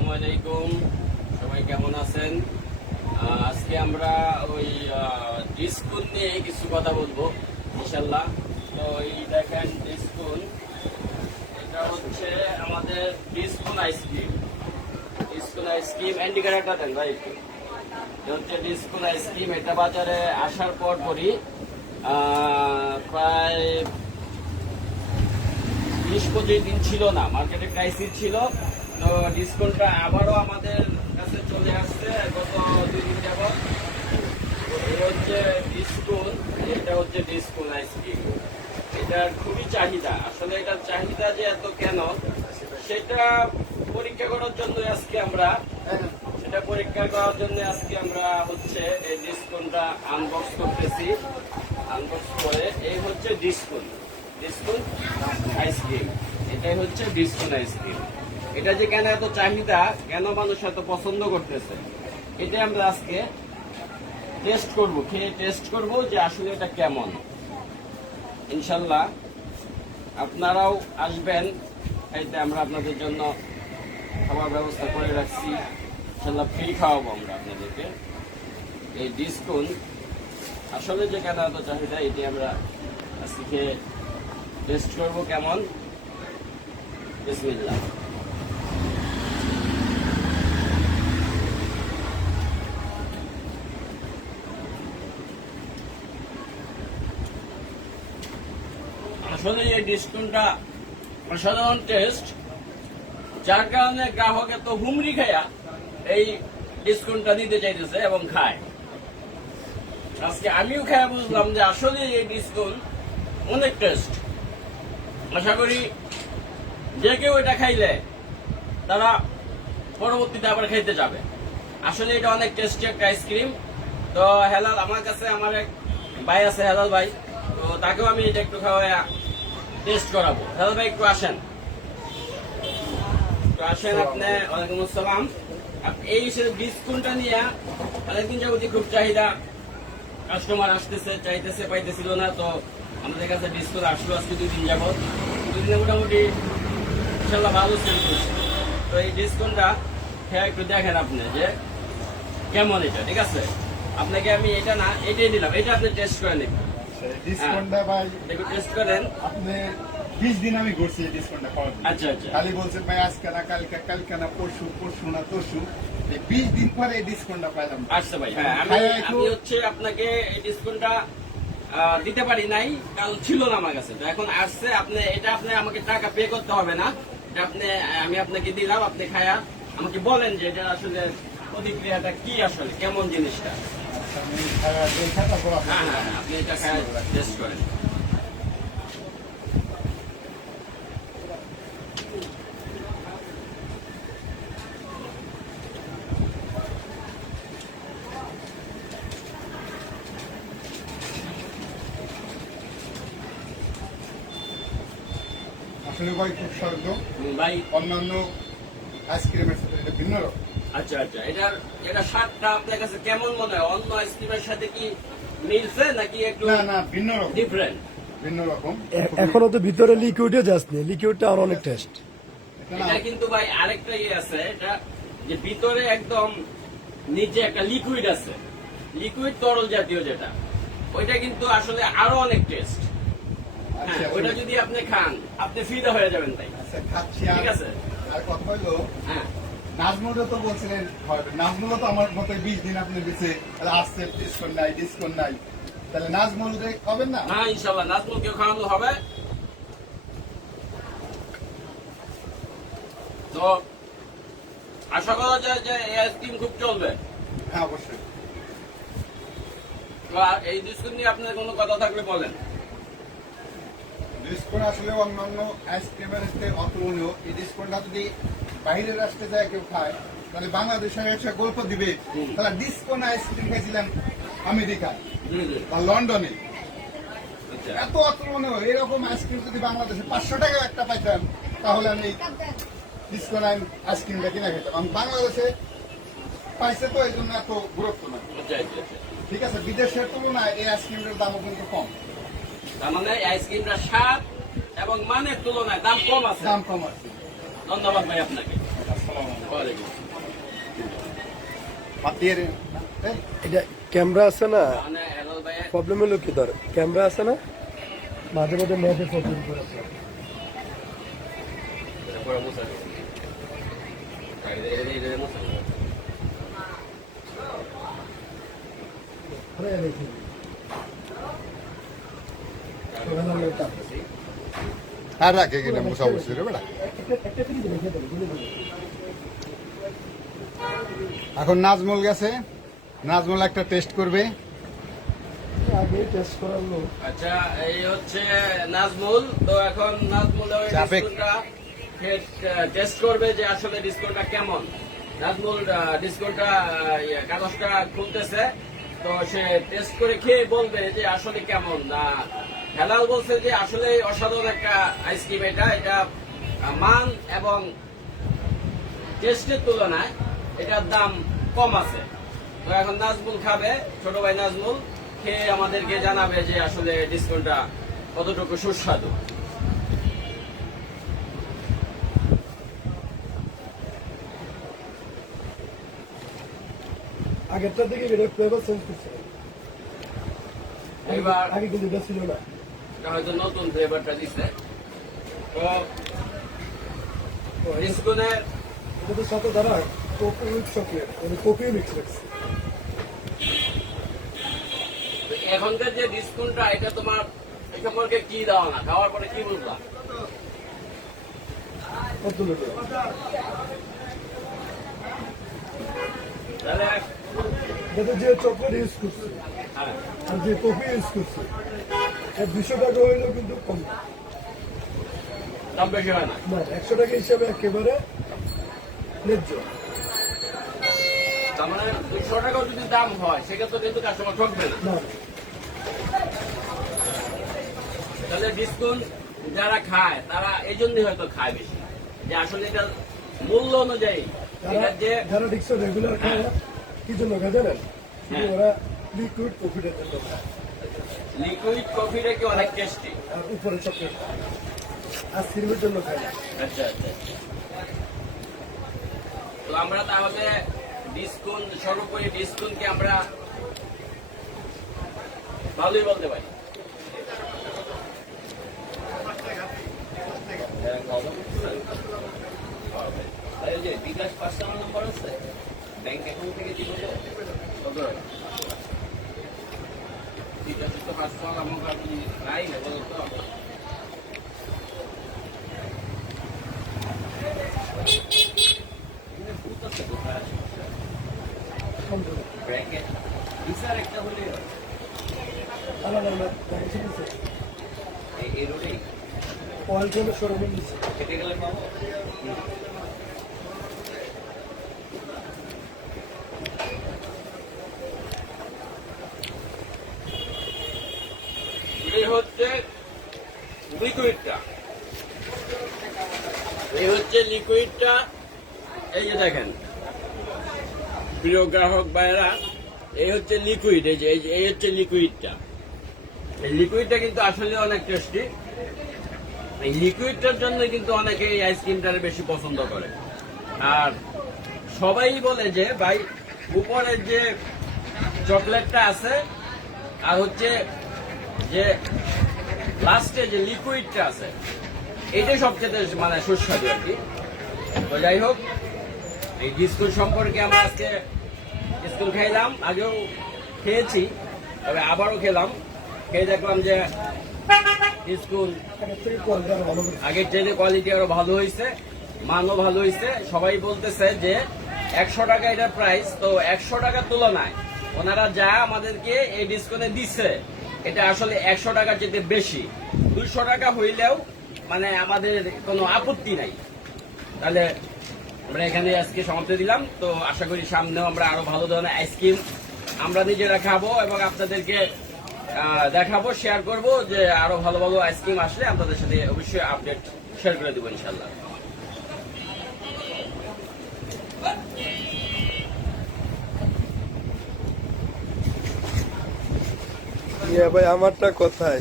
আসসালামু আলাইকুম, সবাই কেমন আছেন? আজকে আমরা ওই ডিসকুন নিয়ে কিছু কথা বলবো ইনশাল্লাহ। তো এই দেখেন ডিসকুন, এটা হচ্ছে আমাদের ডিসকুন আইসক্রিম। ডিসকুন আইসক্রিম অ্যান্টিকারেটা দেন ভাই একটু। এটা হচ্ছে ডিসকুন আইসক্রিম। এটা বাজারে আসার পরই প্রায় 20-25 দিন ছিল না, মার্কেটে ক্রাইসিস ছিল। তো ডিসকাউন্টটা আবারও আমাদের কাছে চলে আসছে গত 2 দিন যাবত। এটা হচ্ছে ডিসকাউন্ট, এটা হচ্ছে ডিসকাউন্ট আইসক্রিম। এটার খুবই চাহিদা। আসলে এটার চাহিদা যে এত কেন, সেটা পরীক্ষা করার জন্য আজকে আমরা হচ্ছে এই ডিসকাউন্টটা আনবক্স করতেছি। আনবক্স করে এই হচ্ছে ডিসকাউন্ট আইসক্রিম। এটাই হচ্ছে ডিসকাউন্ট আইসক্রিম। এটা যে কেন এত চাহিদা, কেন মানুষ এত পছন্দ করতেছে, এটা আমরা আজকে খেয়ে টেস্ট করব যে আসলে এটা কেমন। ইনশাল্লাহ আপনারাও আসবেন, এতে আমরা আপনাদের জন্য খাবার ব্যবস্থা করে রাখছি। ইনশাল্লাহ ফ্রি খাওয়াবো আমরা আপনাদেরকে। এই ডিসকাউন্ট আসলে যে কেন এত চাহিদা, এটি আমরা আজকে খেয়ে টেস্ট করবো কেমন। বিসমিল্লাহ। আসলে এই ডিসকাউন্টটা অসাধারণ টেস্ট, যার কারণে গ্রাহক এত হুমড়ি খায়া এই ডিসকাউন্টটা দিতে চাইতেছে এবং খায়। আজকে আমিও খায়া বুঝলাম যে আসলে এই ডিসকাউন্ট অনেক টেস্ট। আশা করি যে কেউ এটা খাইলে তারা পরবর্তীতে আবার খাইতে যাবে। আসলে এটা অনেক টেস্টি একটা আইসক্রিম। তো হেলাল, আমার কাছে আমার এক ভাই আছে, হেলাল ভাই, তো তাকেও আমি এটা একটু খাওয়াই টেস্ট করাবো। হেলাল ভাই একটু আসেন, আপনি। ওয়ালাইকুম আসসালাম। এই ডিসকাউন্টটা নিয়ে অনেকদিন যাবতীয় খুব চাহিদা, কাস্টমার আসতেছে, চাইতেছে, পাইতেছিল না। তো আমাদের কাছে ডিসকাউন্ট আসলো আজকে 2 দিন যাবত। 2 দিনে মোটামুটি ইনশাল্লাহ ভালো সেল করছে। তো এই ডিসকাউন্টটা খেয়ে একটু দেখেন আপনি যে কেমন এটা। ঠিক আছে, আপনাকে আমি এটা না এটাই দিলাম, এটা আপনি টেস্ট করে নেবেন। ডিসকাউন্টটা ভাই একটু টেস্ট করেন। আপনি 20 দিন আমি ঘুরছি এই ডিসকাউন্টটা পাওয়ার জন্য। আচ্ছা আচ্ছা, খালি বলছেন ভাই আজকে না কালকে না পরশু না তরশু, 20 দিন পরে এই ডিসকাউন্টটা পাইলাম। আচ্ছা ভাই, হ্যাঁ আমি হচ্ছে আপনাকে এই ডিসকাউন্টটা দিতে পারি নাই, কাল ছিল না আমার কাছে। তো এখন আসছে, আপনি আমাকে টাকা পে করতে হবে না। এটা আমি আপনাকে দিলাম, আপনি খায়া আমাকে বলেন যে এটা আসলে প্রতিক্রিয়াটা কি, আসলে কেমন জিনিসটা। আচ্ছা, আমি দেখা তারপর হ্যাঁ হ্যাঁ, আপনি এটা খায়া টেস্ট করেন। আসলে ভাই খুব স্বাগত। ভাই অন্যান্য আইসক্রিমের সাথে এটা ভিন্ন রকম। আচ্ছা আচ্ছা, এটা স্বাদটা আপনার কাছে কেমন মনে হয়? অন্য আইসক্রিমের সাথে কি মিলছে নাকি একটু না ভিন্ন রকম, ডিফারেন্ট? ভিন্ন রকম। এখনো তো ভিতরে লিকুইডে যাচ্ছে, লিকুইডটা আর অনেক টেস্ট। এটা কিন্তু ভাই আরেকটা আছে, এটা যে ভিতরে একদম নিচে একটা লিকুইড আছে, লিকুইড তরল জাতীয় যেটা, ওইটা কিন্তু আসলে আরো অনেক টেস্ট। হ্যাঁ, ওইটা যদি আপনি খান, আপনি ফিদা হয়ে যাবেন তাই। আচ্ছা খাচ্ছি। ঠিক আছে, আর কথা হইলো, হ্যাঁ নাজমুলও তো বলছিলেন নাজমুলও তো আমার মতো 20 দিন আপনি দিচ্ছে, আসছে ডিসকাউন্ট নাই, তাহলে নাজমুল খাবেন না? হ্যাঁ ইনশাল্লাহ নাজমুলকেও খাওয়ানো হবে। তো আশা করা যায় যে এই আইসক্রিম খুব চলবে। হ্যাঁ অবশ্যই। তো এই ডিসকাউন্ট নিয়ে আপনার কোনো কথা থাকলে বলেন। ডিসকাউন্ট আসলে অন্যান্য আইসক্রিমের সাথে অতুলনীয়। এই ডিসকাউন্টটা যদি বাইরের রাষ্ট্রে যায় কেউ খায়, তাহলে বাংলাদেশে এসে গল্প দিবে তাহলে ডিসকাউন্ট আইসক্রিম খেয়েছিলাম আমেরিকা বা লন্ডনে। আচ্ছা, এত অতুলনীয় এরকম আইসক্রিম যদি বাংলাদেশে 500 টাকা একটা পাইতাম, তাহলে আমি ডিসকাউন্ট আইসক্রিমটা কিনা খেতাম। আমি বাংলাদেশে পাইছে তো এই জন্য এত গুরুত্ব না। আচ্ছা আচ্ছা আচ্ছা। ঠিক আছে, বিদেশের তুলনায় এই আইসক্রিমটার দামও কিন্তু কম। তার মানে আইসক্রিমটা স্বাদ এবং মানের তুলনায় দাম কম আছে। দাম কম আছে। ধন্যবাদ ভাই আপনাকে। ওয়ালাইকুম। হাতের এই, এটা ক্যামেরা আছে না, মানে হেলাল ভাইয়ের প্রবলেম হলো কি ধর ক্যামেরা আছে না, মাঝে মাঝে নেটে প্রবলেম করে। এটা পুরো মুছা দিন। এটা মুছা দিন। আরে দেখি আর রাখে কিনা মুসা বসে রে বেটা। একটা ফ্রিজ রেখে দেবো, বুঝে দেবো। এখন নাজমুল গেছে, নাজমুল একটা টেস্ট করবে। আগে টেস্ট করার লোক আচ্ছা, এই হচ্ছে নাজমুল। তো এখন নাজমুল ওই সাবেক। ডিসকাউন্টটা টেস্ট করবে যে আসলে ডিসকাউন্টটা কেমন। নাজমুল ডিসকাউন্টটা কাগজটা খুলতেছে, তো সে টেস্ট করে খেয়ে বলবে যে আসলে কেমন। না হেলাল বলছে যে আসলে অসাধারণ একটা আইসক্রিম, এটা মান এবং টেস্টের তুলনায় এটার দাম কম আছে। তো এখন নাজমুল খাবে, ছোট ভাই নাজমুল খেয়ে আমাদেরকে জানাবে যে আসলে ডিসকাউন্টটা কতটুকু সুস্বাদু। আগেরটা থেকে এটা ফ্লেভার চেঞ্জ করছে। এবার আগে কিন্তু এটা ছিল না। এটা হয়তো নতুন ফ্লেভারটা দিচ্ছে। তো ডিসকাউন্টের এটার সাথে তারা কোকো উইথ চকলেট মানে কোকিও মিক্স রাখছে। এখনকার যে ডিসকাউন্টটা, এটা তোমার এই সম্পর্কে কি দেওয়া না, খাওয়ার পরে কি বুঝলাম? কত লোক তাহলে যাতে যে চকলেট ইউজ করছে হ্যাঁ, আর যে কফি ইউজ করছে 200 টাকা হইলেও কিন্তু কম না। দাম বেশি হয় না। না 100 টাকা হিসাবে একেবারে ন্যায্য। তার মানে 200 টাকাও যদি দাম হয় সেক্ষেত্রে কিন্তু কাস্টমার ঠকবে না। না তাহলে ডিসকাউন্ট যারা খায় তারা এই জন্যই হয়তো খায় বেশি, যে আসলে এটা মূল্য অনুযায়ী যারা এটা যে যারা ডিক্সো রেগুলার খায় না, কি জন্য খায় জানেন? শুধু হ্যাঁ। ওরা লিকুইড কফিটার জন্য খায় লিকুইড কফিটা কি অনেক টেস্টি। আর উপরে চকলেট আর সিরমের জন্য খায় না। আচ্ছা আচ্ছা। তো আমরা তাহলে ডিসকাউন্ট, সর্বোপরি ডিসকাউন্টকে আমরা ভালোই বলতে পারি। এই যে বিকাশ 5টা নম্বর আছে, ব্যাংক অ্যাকাউন্ট থেকে দিব তো কত? বিকাশ তো 5টা আমার কাছে নাই না, বলো তো। এখানে ভূত আছে কোথায়? কম করে। ব্র্যাকেট ভিসার একটা হলে আলাদা আলাদা দাম ছিল। এই রোডে অয়েল ফোনের শোরুমে নিচ্ছে। কেটে গেলে পাবো। এই হচ্ছে লিকুইডটা, এই হচ্ছে লিকুইডটা। এই যে দেখেন প্রিয় গ্রাহক ভাইরা, এই হচ্ছে লিকুইড। এই যে এই হচ্ছে লিকুইডটা। এই লিকুইডটা কিন্তু আসলে অনেক টেস্টি। এই লিকুইডটার জন্য কিন্তু অনেকে এই আইসক্রিমটা বেশি পছন্দ করে। আর সবাই বলে যে ভাই উপরের যে চকলেটটা আছে আর হচ্ছে যে লাস্টে যে লিকুইডটা আছে, এইটাই সবচেয়ে মানে সুস্বাদু আর কি। তো যাই হোক, এই বিস্কুট সম্পর্কে আমরা আজকে বিস্কুট খাইলাম, আগেও খেয়েছি, তবে আবারও খেলাম। খেয়ে দেখলাম যে বিস্কুট আগের থেকে কোয়ালিটি আরো ভালো করছে। আগের চাইতে কোয়ালিটি আরো ভালো হয়েছে, মানও ভালো হয়েছে। সবাই বলতেছে যে 100 টাকা এটার প্রাইস, তো 100 টাকার তুলনায় ওনারা যা আমাদেরকে এই ডিসকাউন্টে দিচ্ছে এটা আসলে 100 টাকার চেয়ে বেশি। 200 টাকা হইলেও মানে আমাদের কোনো আপত্তি নাই। তাহলে আমরা এখানে আজকে সমাপ্তি দিলাম। তো আশা করি সামনেও আমরা আরো ভালো ধরনের আইসক্রিম আমরা নিজেরা খাবো এবং আপনাদেরকে দেখাবো, শেয়ার করব, যে আরো ভালো ভালো আইসক্রিম আসলে আপনাদের সাথে অবশ্যই আপডেট শেয়ার করে দেবো ইনশাল্লাহ। ভাই আমারটা কোথায়?